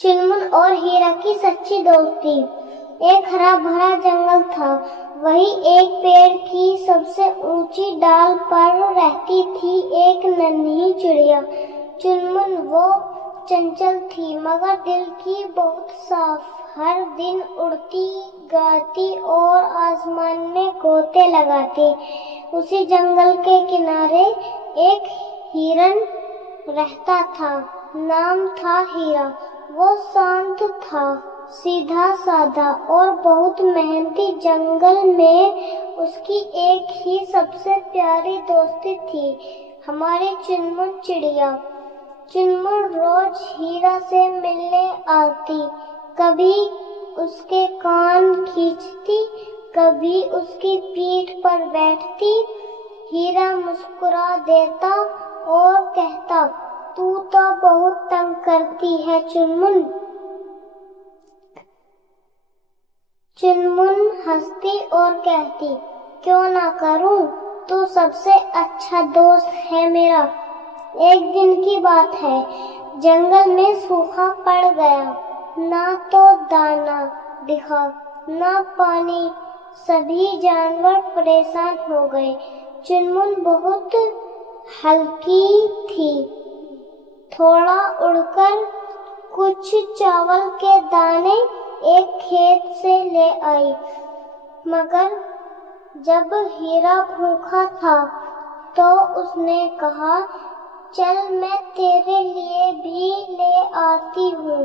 چنمن اور ہیرا کی سچی دوستی۔ ایک ہرا بھرا جنگل تھا، وہیں ایک پیڑ کی سب سے اونچی ڈال پر رہتی تھی ایک ننھی چڑیا۔ چنمن وہ چنچل تھی مگر دل کی بہت صاف، ہر دن اڑتی گاتی اور آسمان میں غوطے لگاتی۔ اسی جنگل کے کنارے ایک ہرن رہتا تھا، نام تھا ہیرا۔ وہ شانت تھا، سیدھا سادہ اور بہت محنتی۔ جنگل میں اس کی ایک ہی سب سے پیاری دوستی تھی، ہماری چنمن چڑیا۔ چنمن روز ہیرا سے ملنے آتی، کبھی اس کے کان کھینچتی، کبھی اس کی پیٹھ پر بیٹھتی۔ ہیرا مسکرا دیتا اور کہتا، تو بہت تنگ کرتی ہے چنمن۔ چنمن ہنستی اور کہتی، کیوں نہ کروں، تو سب سے اچھا دوست ہے میرا۔ ایک دن کی بات ہے، جنگل میں سوکھا پڑ گیا، نہ تو دانا دکھا نہ پانی، سبھی جانور پریشان ہو گئے۔ چنمن بہت ہلکی تھی، تھوڑا اڑ کر کچھ چاول کے دانے ایک کھیت سے لے آئی، مگر جب ہیرا بھوکا تھا تو اس نے کہا، چل میں تیرے لیے بھی لے آتی ہوں۔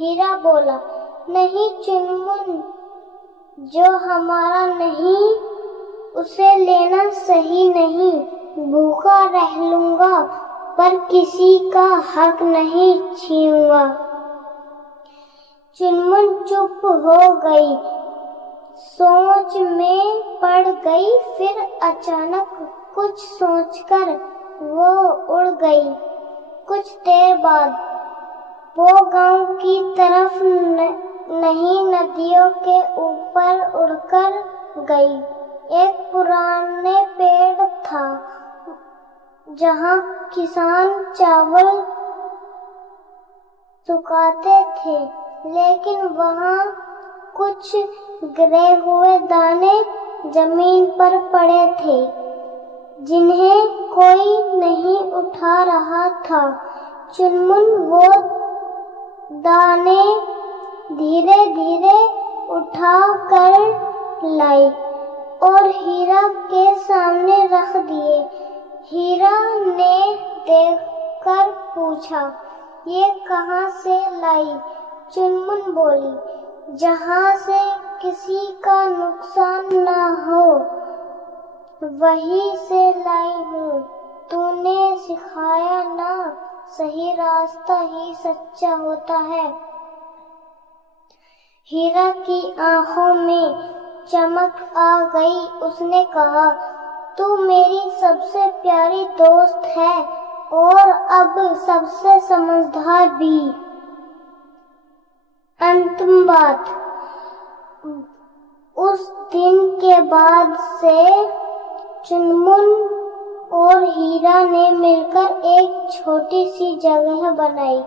ہیرا بولا، نہیں چنمن، جو ہمارا نہیں اسے لینا صحیح نہیں، بھوکا رہ لوں گا پر کسی کا حق نہیں چھینوں گا۔ چنمن چپ ہو گئی، سوچ میں پڑ گئی، پھر اچانک کچھ سوچ کر وہ اڑ گئی۔ کچھ دیر بعد وہ گاؤں کی طرف نہیں ندیوں کے اوپر اڑ کر گئی۔ ایک پرانے پیڑ تھا جہاں کسان چاول سکھاتے تھے، لیکن وہاں کچھ گرے ہوئے دانے زمین پر پڑے تھے جنہیں کوئی نہیں اٹھا رہا تھا۔ چنمن وہ دانے دھیرے دھیرے اٹھا کر لائی اور ہیرا کے سامنے رکھ دیے۔ ہیرا نے دیکھ کر پوچھا، یہ کہاں سے لائی؟ چنمن بولی، جہاں سے کسی کا نقصان نہ ہو وہیں سے لائی ہوں۔ تو نے سکھایا نا، صحیح راستہ ہی سچا ہوتا ہے۔ ہیرا کی آنکھوں میں چمک آ گئی، اس نے کہا، تو میری سب سے پیاری دوست ہے اور اب سب سے سمجھدار بھی۔ انتم بات، اس دن کے بعد سے چنمن اور ہیرا نے مل کر ایک چھوٹی سی جگہ بنائی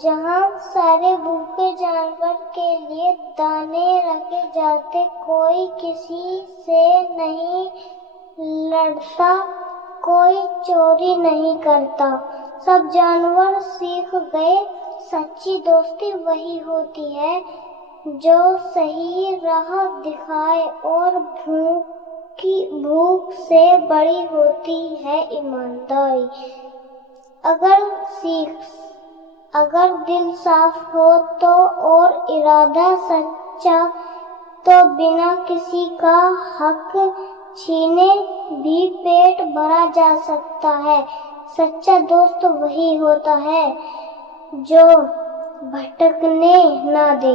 جہاں سارے بھوکے جانور کے لیے دانے رکھے جاتے۔ کوئی کسی سے نہیں لڑتا، کوئی چوری نہیں کرتا، سب جانور سیکھ گئے، سچی دوستی وہی ہوتی ہے جو صحیح راہ دکھائے اور بھوک سے بڑی ہوتی ہے ایمانداری۔ اگر دل صاف ہو تو اور ارادہ سچا تو بنا کسی کا حق چھینے بھی پیٹ بھرا جا سکتا ہے۔ سچا دوست وہی ہوتا ہے جو بھٹکنے نہ دے۔